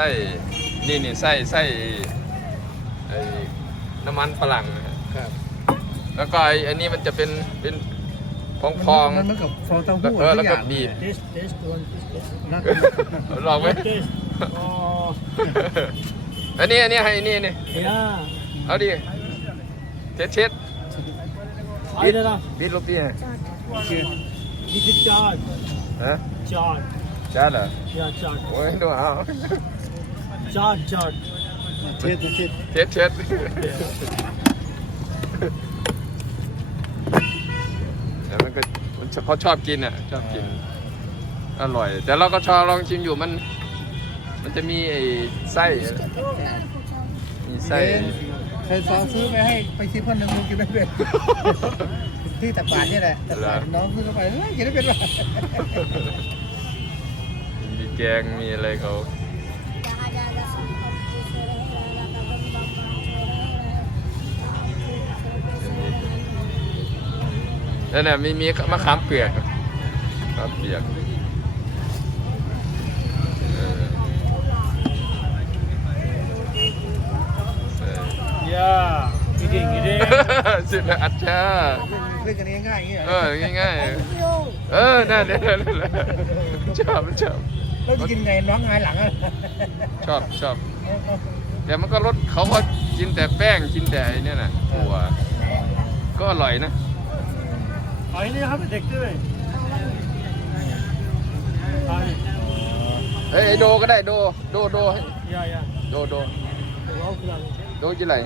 ใส่นี่นี่ใส่ใส่น้ำมันฝรั่งนะครับแล้วก็ไอ้ อันนี้มันจะเป็น เป็นพองๆ แล้วก็ฟองเต้าหู้แล้วก็บีบลองไหมอันนี้ อันนี้ ให้นี่นี่เอาดิเช็ดเช็ดบีดบีดลูกพี่ฮะบีดจอดฮะจอดจอดเหรอจอดจอดโอ้ยดูเอาจอดจอดเท็ดเท็ดเท็ดเท็ดแต่มันก็มเขชอบกินอ่ะชอบกิน อร่อยแต่เราก็ชอบ ลองชิมอยู่มัน มันจะมีไอ้ไส้มีไส้เคยซื้อไปให้ไปชิมคพืนนึงงกินไม่เป็นที่แต่ปานนี่แหละน้องซื้อเข้าไปเฮ้ยกินไม่เป็น่ะมีแกงมีอะไรเขานี่ยมีมีมะขามเปียกมะเปียกย่าจริงจริงสุดอัจฉริเล่นกันง่ายง่ายเออง่ายง่ายเออน่าเล่นชอบชอบแล้วกินไงน้องหายหลังชอบชอบแต่มันก็รสเขาก็กินแต่แป้งกินแต่เนี่ยนะตัวก็อร่อยนะ ấy hey, đồ cái này do. Yeah yeah. Do do. Do chứ này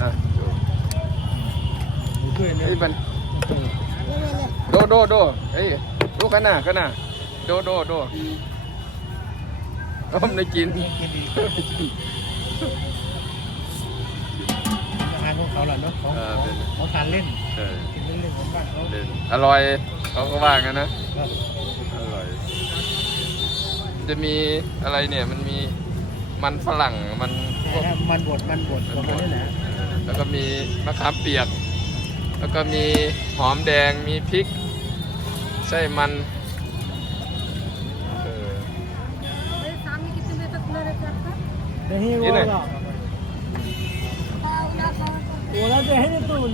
à, do. Hey, bên. Do do do. hey, do cái nào cái nào Do do do. không nói chín นของาร่นเล่น อร่อยเขาก็ว่างกันนะอร่อย จะมีอะไรเนี่ยมันมีมันฝรั่งมันมันบดมันบดแล้วก็มีมะขามเปียก แล้วก็มีหอมแดงมีพริก ใช่มัน เออ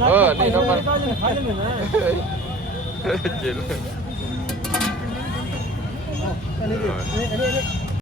เออนี่ครับมนเจ๋งเลยัน